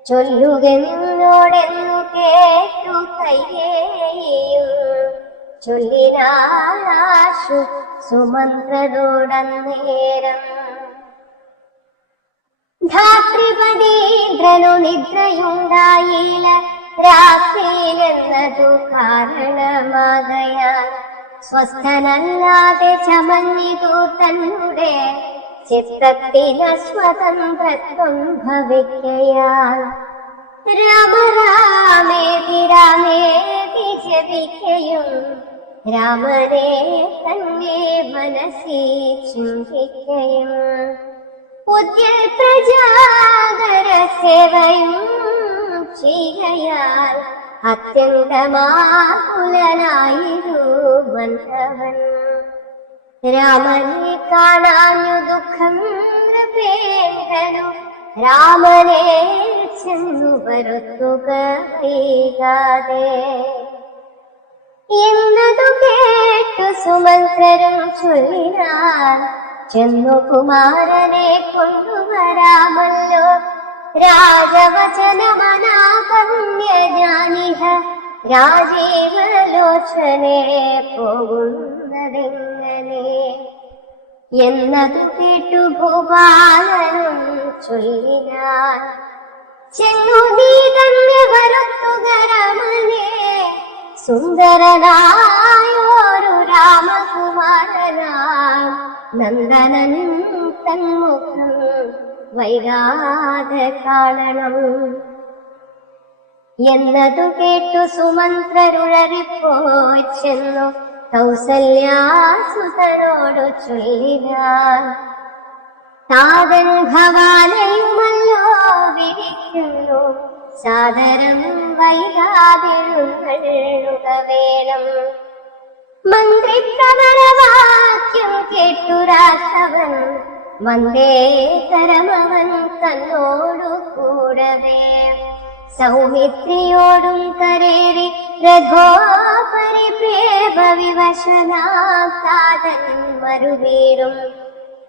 ചൊല്ലുകെന്നോടെന്നു കേട്ടു കൈകേയിയും ചൊല്ലിനാശു സുമന്ത്രരോടന്നേരം ധാത്രിപതീന്ദ്രനു നിദ്രയുണ്ടായില്ല രാത്രിയിലെന്നതു കാരണമാകയാൽ സ്വസ്ഥനല്ലാതെ ചമഞ്ഞിതു തന്നെ ചിത്തത്തിന് സ്വതന്ത്രത്വം ഭവിക്കയാൽ രാമ രാമേതി രാമേതി ജപിക്കയും രാമനെ തന്നെ മനസ്സി ചിന്തിക്കയും ഉദ്യൽ പ്രജാകര സേവയും ചെയ്യയാൽ അത്യന്തമാകുലനായിരു ബന്ധവൻ രാമനെ കാണാഞ്ഞു ദുഃഖം നൃപേന്ദ്രനു രാമനെ ചെന്നു വരുത്തുക വൈകാതെ എന്നതു കേട്ടു സുമന്ത്രരും ചൊല്ലിനാൻ ചെന്നു കുമാരനെ കൊണ്ടുവരാമല്ലോ രാജവചനമനാകമ്യജാനിഹ രാജീവലോചനെ പോകുന്നതെങ്ങനെ എന്നതു കേട്ടു ഭൂപാലനും ചൊല്ലിനാൻ ചെന്നു നീ തന്നെ വരുത്തുക രാമനെ സുന്ദരനായൊരു രാമകുമാരനാം നന്ദനൻ തന്മുഖം വൈകാതെ കാണണം എന്നതു കേട്ടു സുമന്ത്രരുഴറിപ്പോയി ചെന്നു കൗസല്യാസുതനോടു ചൊല്ലിനാൻ താതൻ ഭവാനയുമല്ലോ വിരിക്കുന്നു സാദരം വൈകാതിരുന്നള്ളുക വേണം മന്ത്രിപ്രവരവാക്യം കേട്ടു രാഘവൻ വന്ദേതരമവൻ തന്നോടു കൂടവേ സൗമിത്രിയോടും കരേറി രഥോപരി പ്രേമവിവശനാതാതൻ മറുവീടും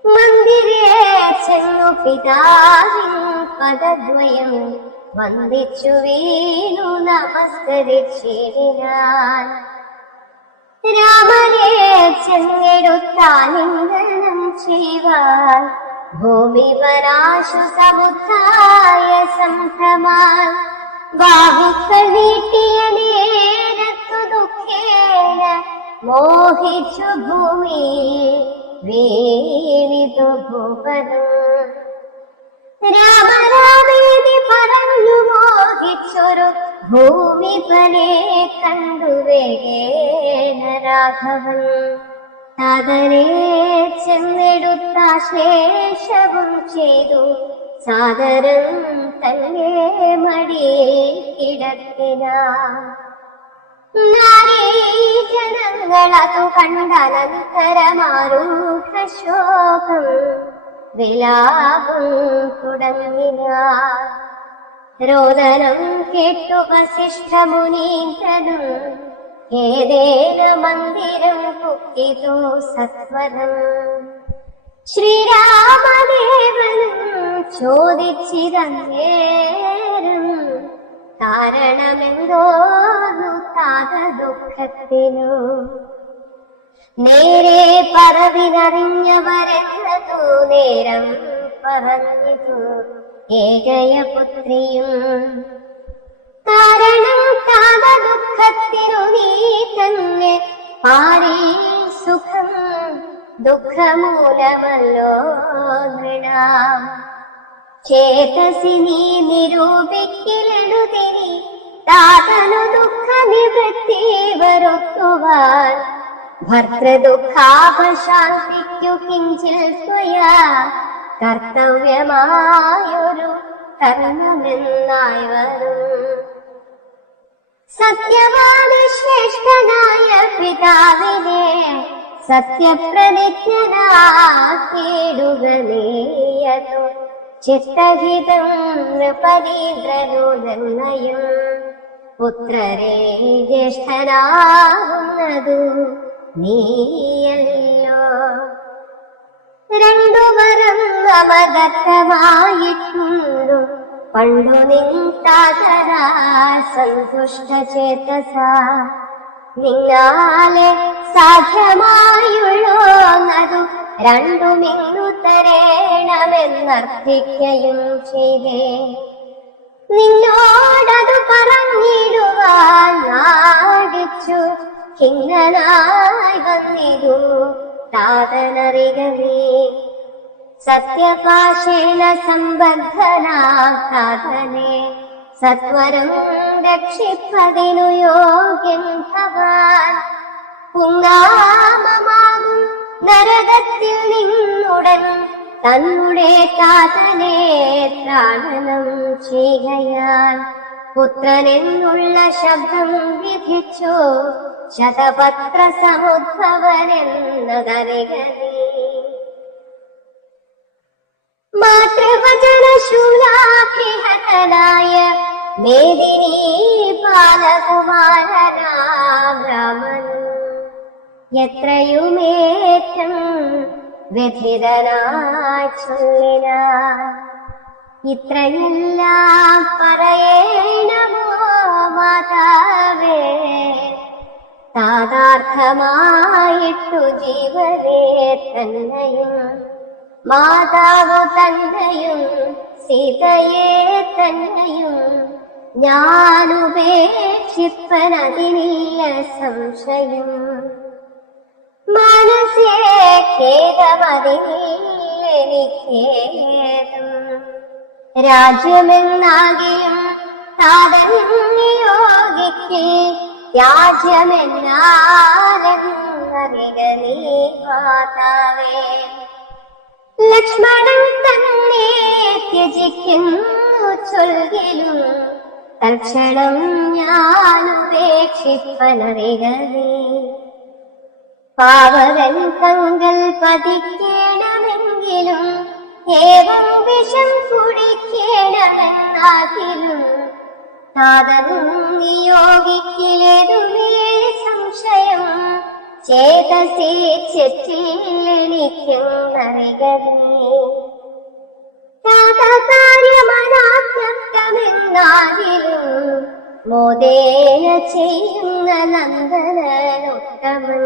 മന്ദിരേ ചെന്നു പിതാവിൻ പദദ്വയം വന്ദിച്ചു വീണു നമസ്കരിച്ചിടാൻ രാമനെ ചെന്നെടുത്താലിംഗനം ചെയ്യുവാൻ ഭൂമിപരാശു സമുദ്രായ സംഭ്രമാൻ ബാഹുക്കൾ നീട്ടിയ നേരത്തു ദുഃഖേന മോഹിച്ചു ഭൂമി വീണിതു ഭൂപനും രാമരാമേതി പറഞ്ഞു മോഹിച്ചൊരു ഭൂമിപനെ കണ്ടു വേഗേന രാഘവൻ താതനെ ചെന്നെടുത്ത ശേഷവും ചെയ്തു സാദരം തന്നെ മടി കിടത്തിന ജനങ്ങളതു കണ്ടനന്തരമാരൂഢ ശോകം വിലാപം തുടങ്ങിന രോദനം കേട്ടു വസിഷ്ഠമുനീന്ദ്രനും ഏതേന മന്ദിരം കുത്തിതു സത്വരം ശ്രീരാമദേവനും ചോദിച്ചിരന്നേരം കാരണമെന്തോന്നു താത ദുഃഖത്തിനു നേരെ പറവിനറിഞ്ഞവരെന്നതു നേരം പറഞ്ഞതു ഏകയപുത്രിയും കാരണം താത ദുഃഖത്തിനു നീ തന്നെ പാരീ സുഖം ദുഃഖമൂലമല്ലോ നൃണാം ചേതസി നീ നിരൂപിക്കലെഴുതിനി താതനു ദുഃഖ നിവൃത്തി വരുത്തുവാൻ ഭർത്തൃദുഃഖാപശാന്തിക്കു കിഞ്ചിൽ ത്വയാ കർത്തവ്യമായൊരു കർമ്മമെന്നായി വരും. സത്യവാദി ശ്രേഷ്ഠനായ പിതാവിനെ സത്യപ്രതിജ്ഞനാക്കിയിടുക നീയതു. ചിത്തഹിതം നൃപരീന്ദ്രനു നിർണയം പുത്രരെ ജ്യേഷ്ഠനാകുന്നതു നീയല്ലോ. രണ്ടുവരം മമദത്തമായിട്ടുണ്ടു പണ്ടു നിൻതാതരാ സന്തുഷ്ടചേതസ. നിന്നാലെ സാധ്യമായുള്ളോന്നതു രണ്ടുമിന്നു തരേണമെന്നർത്ഥിക്കയും ചെയ്തേ. നിന്നോടതു പറഞ്ഞിടുവാൻ നാടിച്ചു ഖിന്നനായി വന്നിരു താതനറിക നീ. സത്യപാശേന സംബദ്ധനാഥാതനെ സത്വരം രക്ഷിപ്പതിനു യോഗ്യൻ ഭവാൻ. പുങ്ങാമമാം നരകത്തിൽ നിന്നുടൻ തന്നുടെ താതനെ ത്രാണനം ചെയ്യുകയാൽ പുത്രനെന്നുള്ള ശബ്ദം വിധിച്ചു ശതപത്ര സമുദ്ഭവനെന്നതറികനീ. മാതൃവചനശൂലാഭിഹതനായ മേദിനീ ബാലകുമാരനാമൻ എത്രയുമേറ്റം വ്യഥിതനായി ചൊല്ലിന. ഇത്രയെല്ലാം പറയണമോ മാതാവേ, താതാർത്ഥമായിട്ടു ജീവനെ തന്നെയും മാതാവു തന്നെയും സീതയെ തന്നെയും ഞാനുപേക്ഷിപ്പനതിനില്ല സംശയം. മനസ്സേ ഖേദമതിനില്ലെനിക്കേദം. രാജ്യമെന്നാകിയും താതൻ നിയോഗിക്ക് ത്യാജ്യമെന്നാലെന്നറിക നീ മാതാവേ. ലക്ഷ്മണൻ തന്നെ ത്യജിക്കുന്നു ചൊൽകിലും തൽക്ഷണം ഞാനുപേക്ഷിപ്പനറിക നീ. പാവകൻ തങ്ങൾ പതിക്കേണമെങ്കിലും ഏവം വിഷം കുടിക്കേണമെന്നാകിലും താതൻ നിയോഗിക്കിലേതുമേ സംശയം. ചേതസി ചെറ്റില്ലെനിക്കെന്നറിക നീ. താതകാര്യമനാത്യക്തമെന്നാകിലും മോദേന ചെയ്യുന്ന നന്ദനനുത്തമൻ.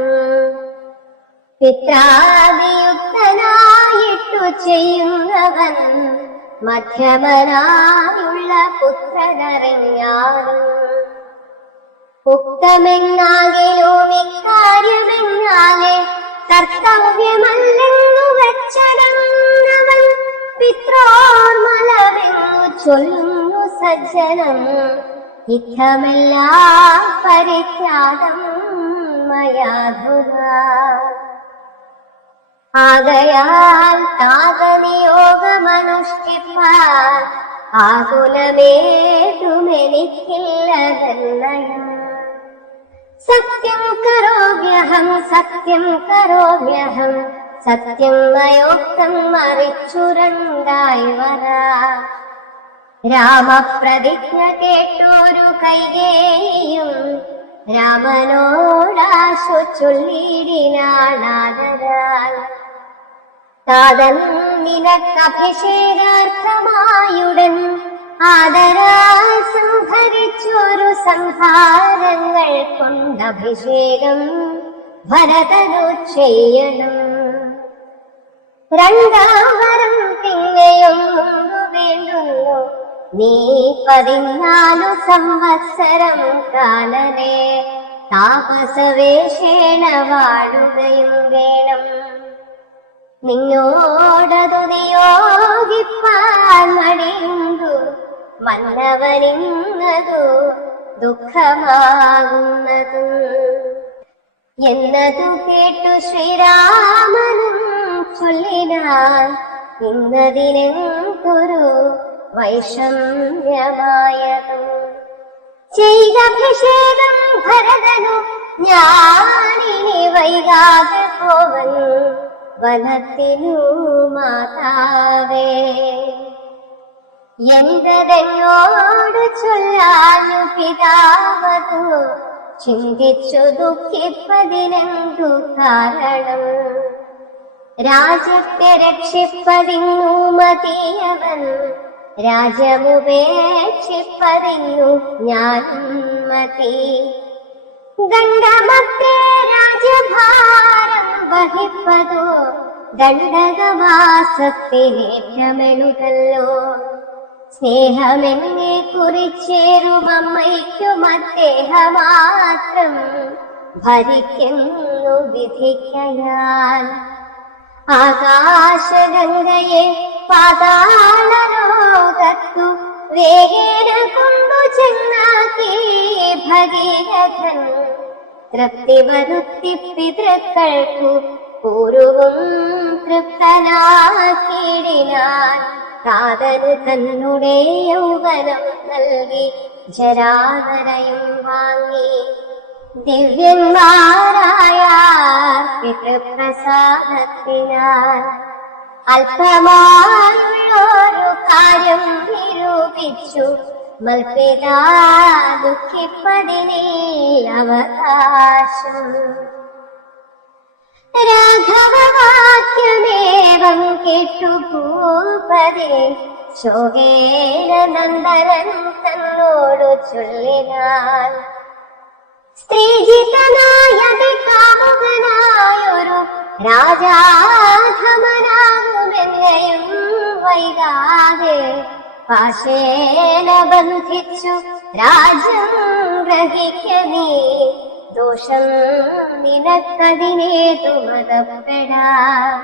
പിത്രാദിയുക്തനായിട്ടു ചെയ്യുന്നവൻ മധ്യമനായുള്ള പുത്രനറിഞ്ഞാലും. ഉക്തമെന്നാകിലും ഇക്കാര്യമെന്നാലെ കർത്തവ്യമല്ലെന്നു വെച്ചടങ്ങവൻ. പിത്രോർമലമെന്നു ചൊല്ലുന്നു സജ്ജനം ഇത്തമെല്ലാം പരിത്യാഗം മയാധുനാ. ആകയാൽ താതനിയോഗമനുഷ്ഠിപ്പാൻ ആകുലമേതുമെനിക്കില്ലതെന്നയം. സത്യം കരോമ്യഹം സത്യം കരോമ്യഹം സത്യം മയോക്തം മറിച്ചുരണ്ടായി വരാ. രാമപ്രതിജ്ഞ കേട്ടോരു കൈകേയിയും രാമനോടാശു ചൊല്ലിടിനാളാദരാൽ. താതൻ നിനക്കഭിഷേകാർത്ഥമായുടൻ ആദരാൽ സംഹരിച്ചൊരു സംഹാരങ്ങൾ കൊണ്ടഭിഷേകം ഭരതനു ചെയ്യണം. രണ്ടാം വരം പിന്നെയും മുമ്പ് വേണ്ടുന്നു. നീ 14 സംവത്സരം കാലനെ താപസവേഷേണ വാഴുകയും വേണം. നിന്നോടതു നിയോഗിപ്പാൻ മടിയുണ്ടു മന്നവനിന്നതു ദുഃഖമാകുന്നതു എന്നതു കേട്ടു ശ്രീരാമനും ചൊല്ലിനാൻ. ഇന്നതിനെന്തൊരു വൈഷമ്യമായതും. ചെയ്തഭിഷേകം ഭരതനു ഞാനിനി വൈകാതെ പോവൻ വനത്തിനു മാതാവേ. എന്തെന്നോട് ചൊല്ലാനു പിതാവതു ചിന്തിച്ചു ദുഃഖിപ്പതിനെന്തു കാരണം. രാജ്യത്തെ രക്ഷിപ്പതിന്നു മതിയവൻ രാജ്യമുപേക്ഷിപ്പതിന്നു ഞാനും മതി. ദണ്ഡമത്തെ രാജ്യഭാരം വഹിപ്പതോ ദണ്ഡകവാസത്തിനേറ്റമെഴുതല്ലോ. സ്നേഹമെന്നെ കുറിച്ചേറുമമ്മയ്ക്കും അദ്ദേഹമാത്രം ഭരിക്കുന്നു വിധിക്കയാൽ. ആകാശഗംഗയെ പാതാളലോകത്തു വേഗേന കൊണ്ടു ചെന്നാക്കി ഭഗീരഥൻ. തൃപ്തി വരുത്തി പിതൃക്കൾക്കു പൂർവം തൃപ്തനാക്കിയിടിനാൻ. താതന് തന്നുടെ യൗവനം നൽകി ജരാതരയും വാങ്ങി. ദിവ്യന്മാരായ പിതൃപ്രസാദത്തിനാൽ അല്പമായുള്ളൊരു കാര്യം നിരൂപിച്ചു മൽപിതാ ദുഃഖിപ്പതിനേ അവകാശം. രാഘവവാക്യമേവം കേട്ടു ഭൂപതി ശോകേന നന്ദനൻ തന്നോടു ചൊല്ലിനാൻ. സ്ത്രീജിതനായതി കാമുകനായൊരു രാജാധമനാകുമെന്നെയും വൈകാതെ പാശേന ബന്ധിച്ചു രാജ്യം ഗ്രഹിക്ക നീ. ദോഷം നിനക്കതിനേതു മതപ്പെടാം.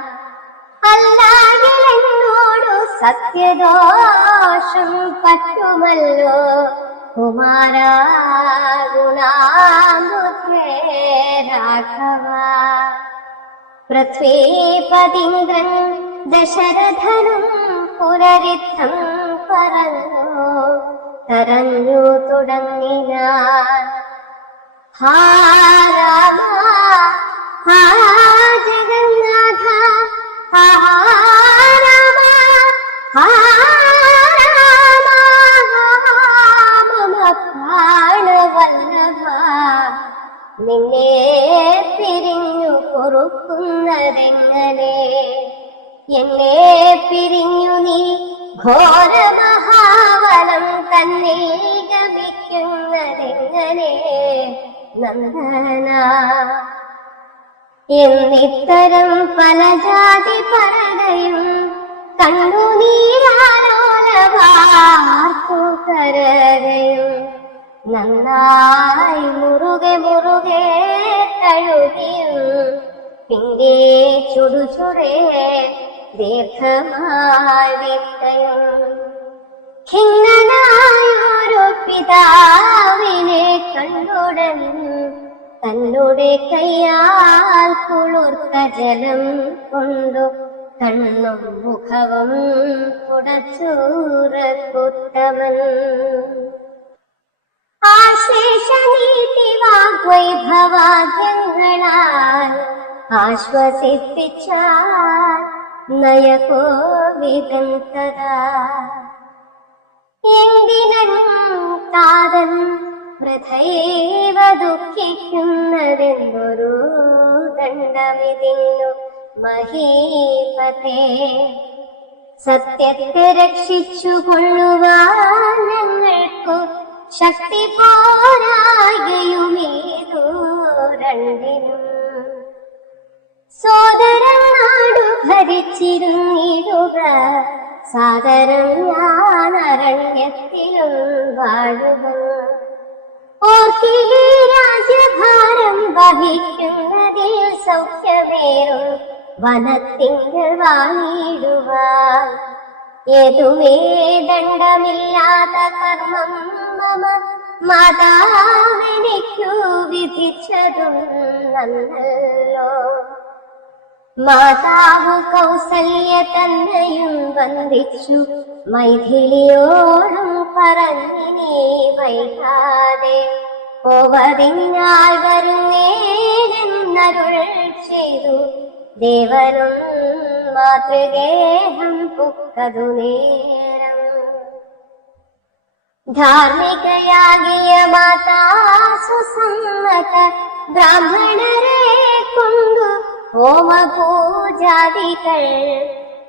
അല്ലായെന്നോടു സത്യദോഷം പറ്റുമല്ലോ കുമാരാ ഗുണാംബുദ്ധേ രാഘവ. പൃഥ്വീപതീന്ദ്രൻ ദശരഥനും പുനരിത്തം തരഞ്ഞു തുടങ്ങിനാൻ. ഹാ രാമ ഹാ ജഗന്നാഥ ഹാ രാമ ഹാ രാമ മമ പ്രാണവല്ലഭ. നിന്നെ പിരിഞ്ഞു പൊറുക്കുന്നതെങ്ങനെ? എന്നെ പിരിഞ്ഞു നീ ഘോരമഹാവനം തന്നെ ഗമിക്കുന്നതെങ്ങനെ നന്ദന? എന്നിത്തരം പല ജാതി പരതയും കണ്ണുനീരാലോലവാർത്തു കരകയും നന്നായി മുറുകെ മുറുകെ തഴുകിയും പിന്നെ ചുടുചുടേ ദീർഘമായി വിട്ടയും. ഖിന്നനായൊരു പിതാവിനെ കണ്ടുടൻ തന്നുടെ കയ്യാൽ കുളിർത്ത ജലം കൊണ്ടു കണ്ണും മുഖവും തുടച്ചൂറക്കുത്തമൻ. ആശേഷനീതി വാഗ്വൈഭവാദ്യങ്ങളാൽ ആശ്വസിപ്പിച്ചാൽ നയകോവിദം തദാ. എന്തിനും താതൻ വൃഥൈവ ദുഃഖിക്കുന്നതെന്നൊരു ദണ്ഡമിതിന്നു മഹീപതേ. സത്യത്തെ രക്ഷിച്ചു കൊള്ളുവാൻ ഞങ്ങൾക്കു ശക്തി പോരായുമേതോ രണ്ടിനും. സോദരൻ നാടു ഭരിച്ചിരുന്നിടുക സാദരം ഞാൻ അരണ്യത്തിലും വാഴുക. ഓർക്കിലേ രാജ്യഭാരം വഹിക്കുന്നതിൽ സൗഖ്യമേറും വനത്തിങ്കൽ വാണിടുവാൻ. ഏതുമേ ദണ്ഡമില്ലാത്ത കർമ്മം മമ മാതാവെനിക്കു വിധിച്ചതും നന്നല്ലോ. മാതാവ് കൗസല്യ തന്നെയും വന്ദിച്ചു മൈഥിലിയോടും പറഞ്ഞിനി വൈകാതെ പോവതിഞ്ഞാൽ വരുന്നേരെന്നരുൾ ചെയ്തു. ദേവനും മാതൃഗേഹം പുക്കതു നേരം. ധാർമ്മികയാകിയ മാതാ സുസമ്മത ബ്രാഹ്മണരെ കൊണ്ടു ഹോമപൂജാദികൾ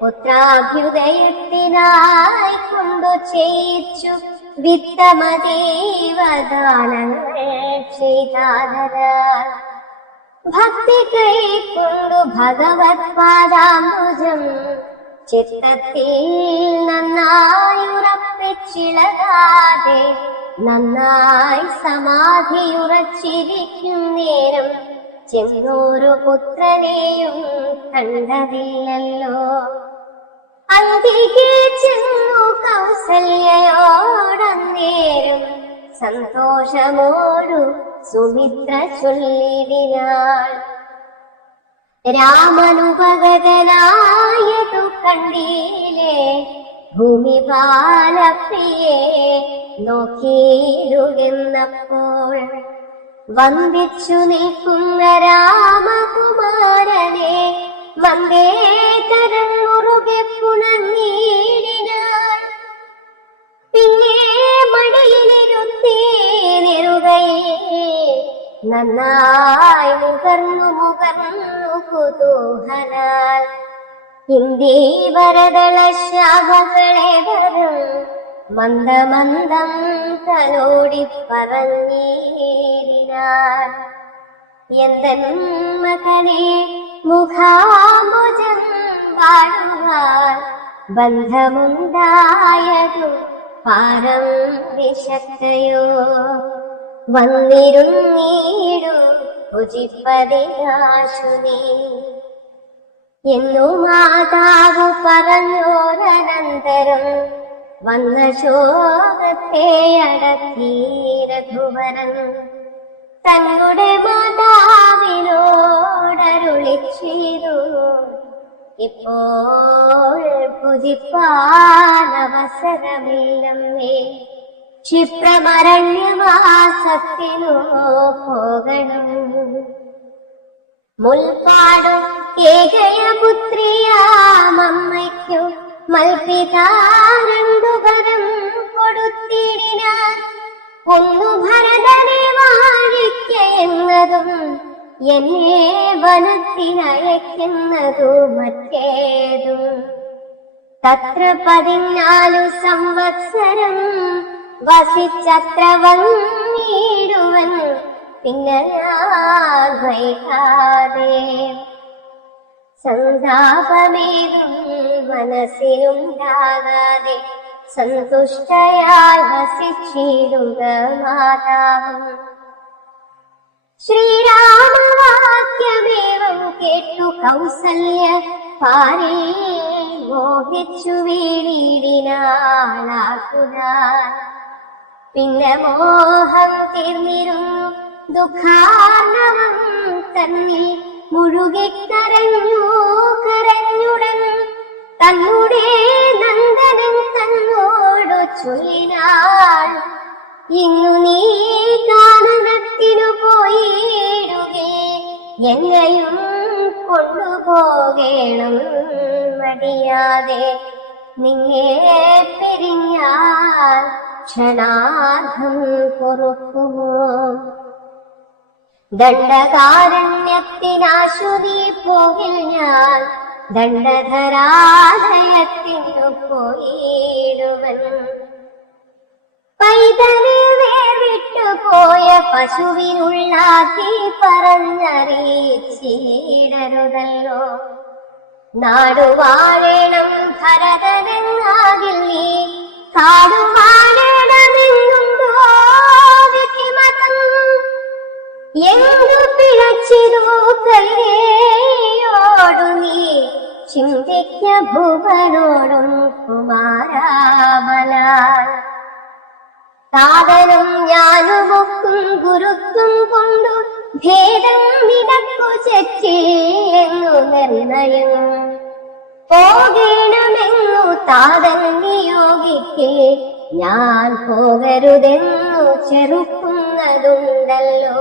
പുത്രാഭ്യുദയത്തിനായി കൊണ്ടു ചെയ്യിച്ചു. വിത്തമദേവദാനങ്ങൾ ചെയ്താദര ഭക്തി കൈക്കൊണ്ടു ഭഗവത് പാദാംബുജം ചിത്തത്തിൽ നന്നായി ഉറപ്പിച്ചിളകാതെ നന്നായി സമാധിയുറച്ചിരിക്കും നേരം ചെന്നൊരു പുത്രനെയും കണ്ടതില്ലല്ലോ. അന്തികെ ചെന്നു കൗസല്യയോടന്നേരം സന്തോഷമോടു സുമിത്ര ചൊല്ലിടിനാൾ. രാമനുപഗതനായതു കണ്ടീലേ ഭൂമിപാലപ്രിയെ നോക്കിയിടുകെന്നപ്പോൾ വന്ദിച്ചു നിൽക്കുന്ന രാമകുമാരനെ മന്ദേതരം മുറുകെ പുണർന്നിടിനാൾ. പിന്നെ മടിയിലിരുത്തി നിറുകയെ നന്നായി മുകർന്നു കുതൂഹലാൽ ഇന്ദീവരദള ശാഖകളെ വരും മന്ദമന്ദം തലോടി പറഞ്ഞിടിനാൾ. എന്തൻ മകനെ മുഖാമുജം വാഴുവാൻ ബന്ധമുണ്ടായതു പാരം വിശക്തയോ വന്നിരുന്നീടു ഉചിപ്പതിനാശുനീ എന്നു മാതാവ് പറഞ്ഞോരനന്തരം വന്ന ശോകത്തെ അടക്കി രഘുവരൻ തങ്ങളുടെ മാതാവിനോടരുളി ചെയ്തു. ഇപ്പോൾ ഭുജിപ്പാനവസരമില്ലമ്മേ, ക്ഷിപ്രമരണ്യവാസത്തിനു പോകണം. മുൽപ്പാടും ഏകയപുത്രിയാമമ്മയ്ക്കു മൽപിതാ രണ്ടുപദം കൊടുത്തിടിനാൻ. ഒന്നു ഭരതനെ വാഴിക്ക എന്നതും എന്നെ വനത്തിനയക്കുന്നതു മറ്റേതും. തത്ര 14 സംവത്സരം വസിച്ചത്ര വന്നിടുവൻ പിന്നെ ഞാൻ വൈകാതെ. സന്താപമേതും മനസ്സിലുണ്ടാകാതെ സന്തുഷ്ടയായി വസിച്ചിടുക മാതാവും. ശ്രീരാമവാക്യമേവം കേട്ടു കൗസല്യ പാരേ മോഹിച്ചു വീടിനാളാകുലാൻ. പിന്നെ മോഹം തീർന്നിരുന്നു ദുഃഖാർണവം തന്നിൽ മുഴുകിക്കരഞ്ഞു കരഞ്ഞുടൻ. തന്നുടെ നന്ദനൻ തന്നോടു ചൊല്ലിനാൾ, ഇന്നു നീ കാനനത്തിനു പോയിടുകേ, എന്നെയും കൊണ്ടുപോകേണം മടിയാതെ. നിന്നെ പിരിഞ്ഞാൽ ക്ഷണാർദ്ധം പൊറുക്കുമോ? ദണ്ഡകാരണ്യത്തിനാശുതി പോകിൽ ഞാൻ, ദണ്ഡധരാലയത്തിനു പോയിടുവൻ. പൈതലെ വേർവിട്ടു പോയ പശുവിനുള്ളാക്കി പറഞ്ഞറിയിച്ചിടരുതല്ലോ. നാടുവാഴേണം ഭരതനെന്നാകിൽ നീ, കാടുവാഴേണമെന്നുണ്ടോ വിധിമതം? എന്തു പിഴച്ചിതു കൈരേയോടു നീ, ചിന്തിക്ക ഭൂപനോടും കുമാരാബലാൽ. സാധനം ഞാനുമൊക്കും ഗുരുത്വം കൊണ്ടു ഭേദം നിനക്കു ചെറ്റില്ലെന്നു നിർണയം. പോകണമെന്നു താതൻ നിയോഗിക്കെ ഞാൻ പോകരുതെന്നു ചെറുക്കുന്നതുണ്ടല്ലോ.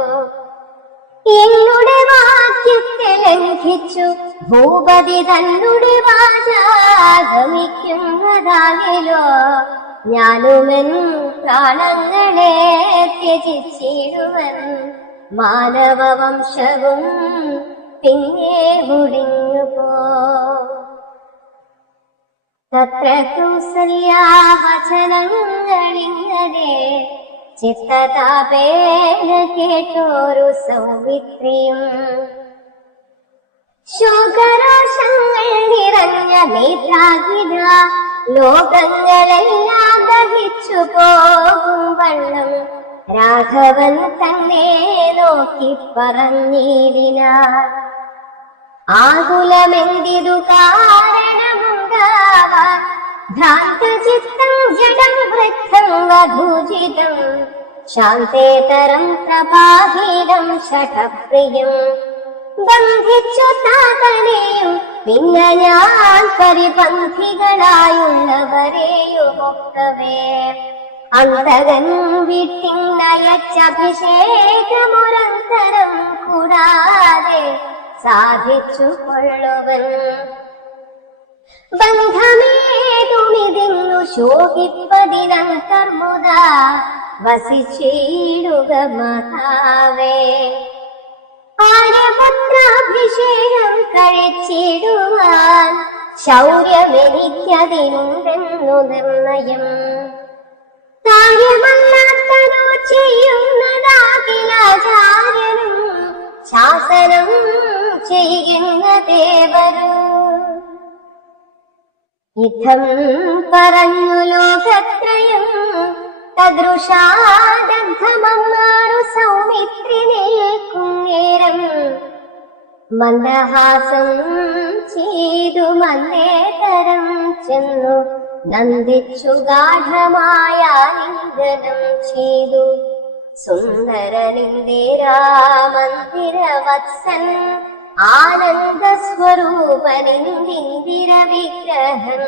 എന്നുടെ വാക്യത്തെ ലംഘിച്ചു ഭൂപതി തന്നുടെ വാചാഗമിക്കുന്നതാകിലോ ഞാനുമെൻ പ്രാണങ്ങളെ ത്യജിച്ചിടുവൻ. മാനവവംശവും പിന്നെ മുടിഞ്ഞു പോ. തത്ര കൗസല്യാവചനങ്ങളിങ്ങനെ ചിത്തതാപേന കേട്ടോരു സൗമിത്രിയും. ശോകരോഷങ്ങൾ നിറഞ്ഞ നേത്രാകിന ലോകങ്ങളെല്ലാം ദഹിച്ചു പോകും വണ്ണം രാഘവൻ തന്നെ നോക്കി പറഞ്ഞിടിനാർ. ആകുലമെന്തിതു കാരണമുണ്ടാവാൻ ഭ്രാന്തചിത്തം ജഡം വൃദ്ധം വധൂജിതം ശാന്തേതരം പ്രഭാഹീനം ശഠപ്രിയം. ബന്ധിച്ചു താതനെയും പിന്നെ ഞാൻ പരിപന്ഥികളായുള്ളവരെയുമൊക്കവേ അന്തകൻ വിട്ടിന്നയച്ചഭിഷേകമൊരന്തരം കൂടാതെ സാധിച്ചു കൊള്ളുവൻ. ബന്ധമേതുമിതിന്നു ശോഭിപ്പതിനന്തർമുദ വസിച്ചിടുക മാതാവേ. ആര്യപുത്രാഭിഷേകം കഴിച്ചിടുവാൻ ശൗര്യമെനിക്കതിനുണ്ടെന്നു നിർണയം. കാര്യമല്ലാത്തതോ ചെയ്യുന്നതാകിലാചാര്യനും ശാസനം ചെയ്യുന്ന ദേവരും. ഇത്തം പറഞ്ഞു ലോകത്രയം തദൃശാദഗ്ധമമ്മാറു സൗമിത്രി നിൽക്കുന്നേരം മന്ദഹാസം ചെയ്തു മന്ദേതരം ചെന്നു നന്ദിച്ചു ഗാഠമായ ലിംഗനം ചെയ്തു. സുന്ദരനിന്ദിരാമന്ദിരവത്സൻ ആനന്ദ സ്വരൂപനിന്ദിര വിഗ്രഹം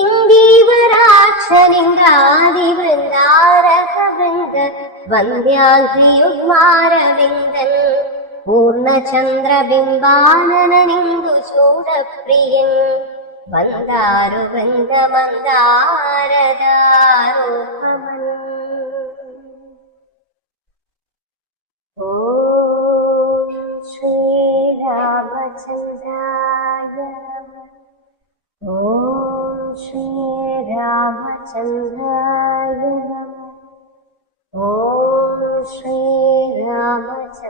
ഇന്ദീവരാക്ഷനിന്ദ്രാദിവൃന്ദാരകവൃന്ദ വന്ദ്യാഘ്രിയുഗ്മാരവിന്ദൻ പൂർണ്ണചന്ദ്രബിംബാനനനിന്ദു ചൂടപ്രിയൻ മന്ദാരുവൃന്ദമന്ദാരദാരോപമൻ. ഓം ശ്രീരാമചന്ദ്രായ ഓം ശ്രീരാമചന്ദ്രായ ഓം ശ്രീരാമചന്ദ്രായ